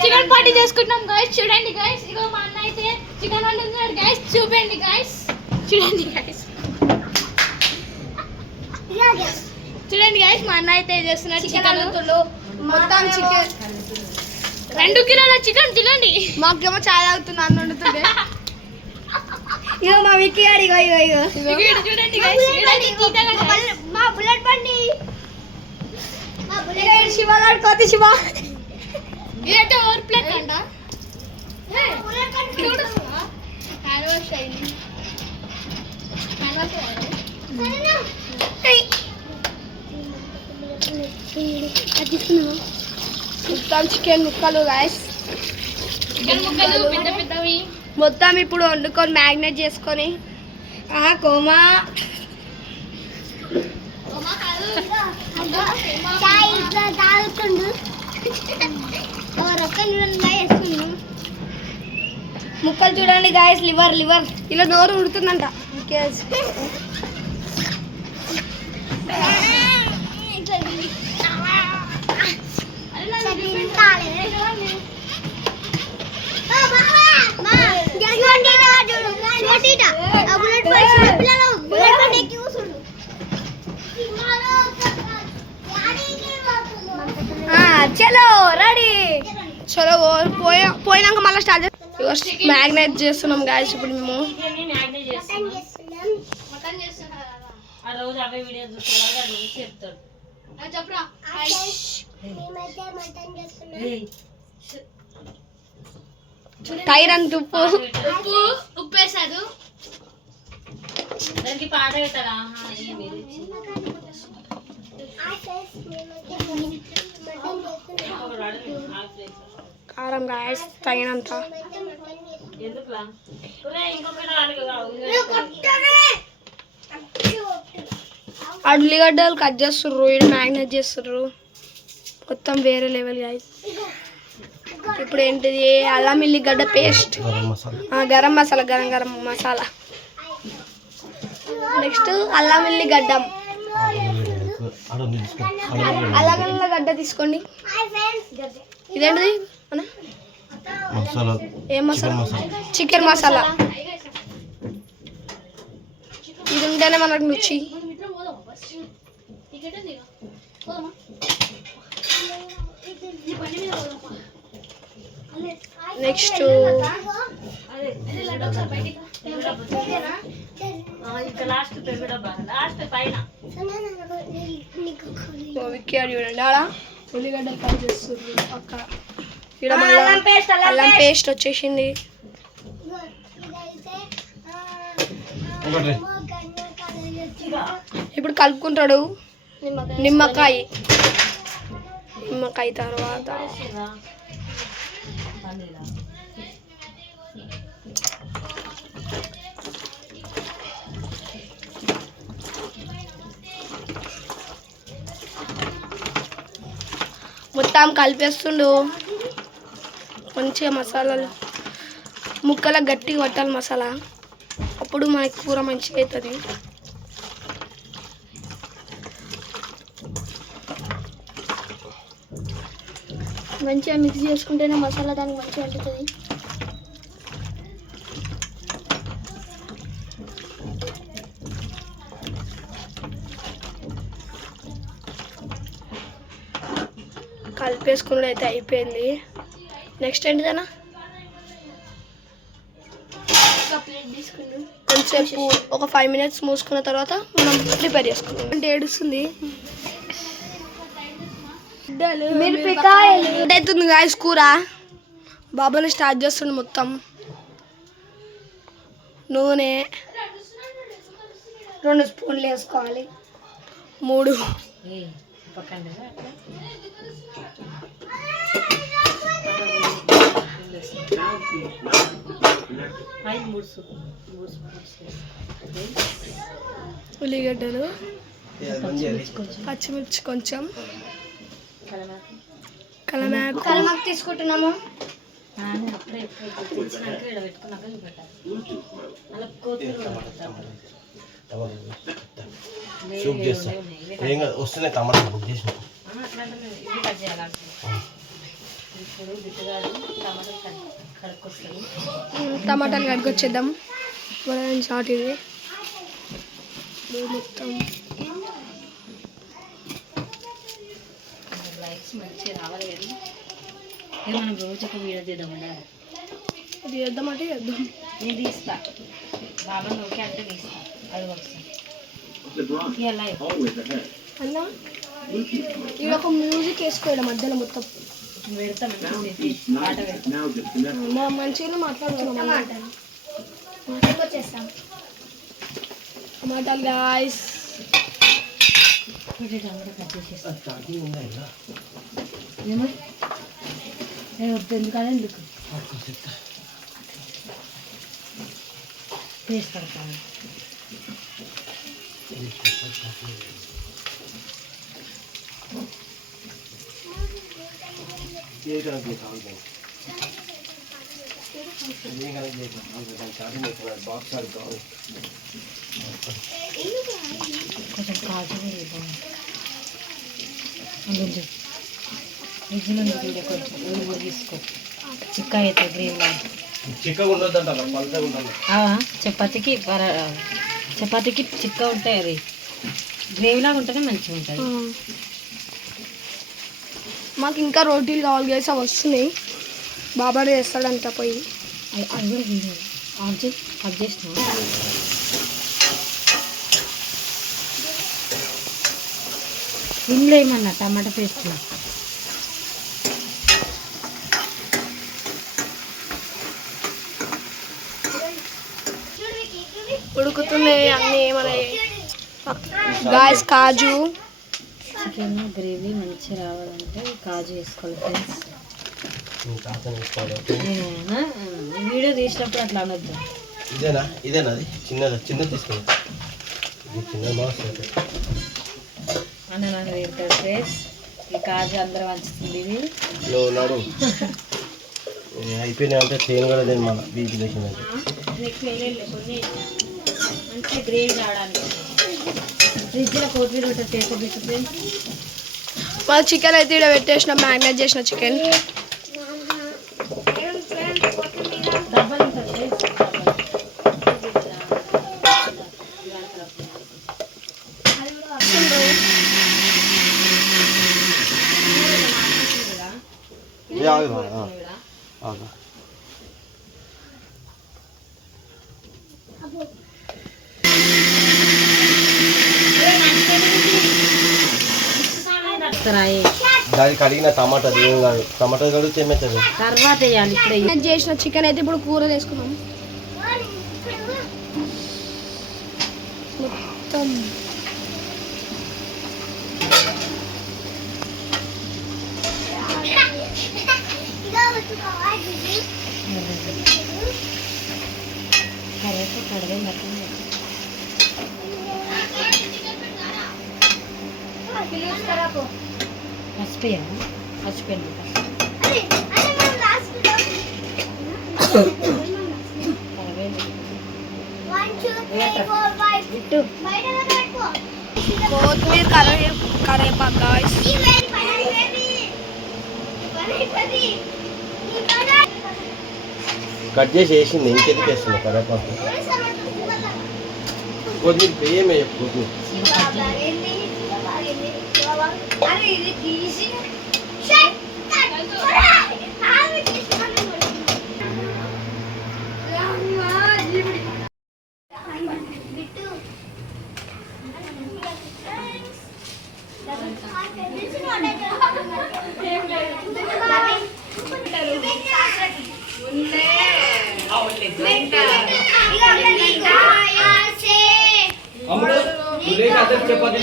Chicken party చేసుకుంటున్నాం guys. చూడండి guys, ఇగో మా అన్న అయితే చికెన్ వండుతున్నాడు గైస్. చూపండి గైస్, చూడండి గైస్, చూడండి గైస్, మా అన్న అయితే చేస్తున్నాడు చికెన్. మొత్తం చికెన్ 2 కిలోల చికెన్. చూడండి, మాకేమో చాలా అవుతుంది అన్న వండుతుండే. ఇగో మా విక్కీ గారు ఇగో ఇగో ఇగో చూడండి గైస్, మా బుల్లెట్ బండి శివగాడు కోతి శివ ఇదంటే ఓవర్ ప్లేట్ అంట. మొత్తం చికెన్ ముక్కలు గాయస్. చికెన్ ముక్కలు పెద్ద పెద్దవి. మొత్తం ఇప్పుడు వండుకొని మ్యాగ్నేట్ చేసుకొని కోమా ముక్కలు చూడండి గాయస్. లివర్ లివర్ ఇలా నోరు ఉడుతుందంట. చలో రెడీ. చలో పోయినాక మళ్ళీ స్టార్ట్ చేస్తాం. మ్యాగ్నేట్ చేస్తున్నాం గాయస్ ఇప్పుడు మేము. టైర్ అంత ఉప్పు ఉప్పు వేసాదు. పాట పెట్టారా? కారం గాయస్ తగినంత. ఉల్లిగడ్డలు కట్ చేస్తుర్రు, ఇది మ్యాగ్నేట్ చేస్తుర్రు. మొత్తం వేరే లెవెల్ గాయస్. ఇప్పుడు ఏంటిది? అల్లం ఎల్లిగడ్డ పేస్ట్, గరం మసాలా, గరం మసాలా. నెక్స్ట్ అల్లం ఎల్లిగడ్డ. అల్లం ఎల్లిగడ్డ తీసుకోండి. ఇదేంటిది? ఏం మసాలా? చికెన్ మసాలా. ఇది ఉంటేనే మనకు రుచి. నెక్స్ట్ చూడండి అలా ఉల్లిగడ్డ కట్ చేస్తుంది పక్క. అల్లం పేస్ట్ వచ్చేసింది. ఇప్పుడు కలుపుకుంటాడు నిమ్మకాయ తర్వాత మొత్తం కలిపేస్తుండు మంచిగా. మసాలాలు ముక్కలకు గట్టిగా పట్టాలి మసాలా, అప్పుడు మనకి కూర మంచిగా అవుతుంది. మంచిగా మిక్స్ చేసుకుంటేనే మసాలా దానికి మంచిగా అంటుతుంది. కలిపేసుకున్నది అయితే అయిపోయింది. నెక్స్ట్ ఏంటిదన్నా? కొంచెంసేపు ఒక 5 minutes మూసుకున్న తర్వాత మనం ప్రిపేర్ చేసుకున్నాం. అంటే ఏడుస్తుంది అవుతుంది గాయస్ కూర. బాబాని స్టార్ట్ చేస్తుండే. మొత్తం నూనె 2 స్పూన్లు వేసుకోవాలి. 3 ఉల్లిగడ్డలు, పచ్చిమిర్చి, కొంచెం కలమాకు తీసుకుంటున్నాము. టమాటాలు కడుకొచ్చేద్దాం. షార్ట్ ఇది మొత్తం లైక్స్ మంచిగా రావాలి కానీ మనం రోజు ఒక వీడియో తీద్దామండి. అది చేద్దామంటే చేద్దాం. నేను తీస్తా, బాబా ఓకే అంటే తీస్తా. అది వస్తాను అన్నా ఇక్కడ ఒక మ్యూజిక్ వేసుకోవడం మధ్యలో మొత్తం పెడతాం, పాట పెడతాం. మనం మంచిగా మాట్లాడుతున్నాం. టమాటాలు గాయస్ ఎందుకని ఎందుకు పేస్ట్ పడతాను. కొంచెం కాజు వేద్దాం. ఫ్రిడ్జ్లో చూడే కొంచెం ఊరు తీసుకో, చిక్క అవుతుంది గ్రేవీలా. చపాతీకి చిక్క ఉంటాయి, అది గ్రేవీలాగా ఉంటేనే మంచిగా ఉంటుంది. మాకు ఇంకా రోటీలు కావాలి చేసి అవి వస్తున్నాయి. బాబాడు చేస్తాడంట పోయి. అది కూడా ఆఫ్ చేసిన ఇంట్లో ఏమన్నా టమాటా పేస్ట్ ఉడుకుతున్నాయి అన్నీ. మన గాయస్ కాజు చికెన్ గ్రేవీ మంచిగా రావాలంటే కాజు వేసుకోవాలి ఫ్రెండ్స్. వీడియో తీసినప్పుడు అట్లా అనొద్దు. ఇదేనా అది చిన్నది తీసుకోండి. అన్న నాకు తింటాడు ఫ్రెండ్స్. ఈ కాజు అందరూ వంచుతుంది. ఇది అయిపోయినాయి అంటే తేను కూడా లేదు, మన బీపీ తెచ్చినది. నెక్స్ట్ వేయలేదు కొన్ని మంచిగా గ్రేవీ రావడానికి. ఫ్రిడ్జ్లో కొత్తిమీర ఉంటుంది, టేస్ట్ పెట్టి ఫ్రెండ్స్. మన చికెన్ అయితే ఇక్కడ పెట్టేసిన, మ్యారినేట్ చేసిన చికెన్. డబ్బాలు ఉంటుంది ఫ్రెండ్స్. దానికి కడిగిన టమాటా ఏం కాదు, టమాటా కడిగితే ఏమవుతుంది తర్వాత వేయాలి. ఇప్పుడు చేసిన చికెన్ అయితే ఇప్పుడు కూరలు వేసుకున్నాం మొత్తం. కరేపు కడగ మొత్తం మర్చిపోయాను. కొత్తిమీర కరేపాకు గాయ్స్. కట్ చేసి వేసింది, ఇంకెందుకు వేస్తుంది కరేపాకు? కొద్దిగా ఏమే కొద్దిగా చపాతీ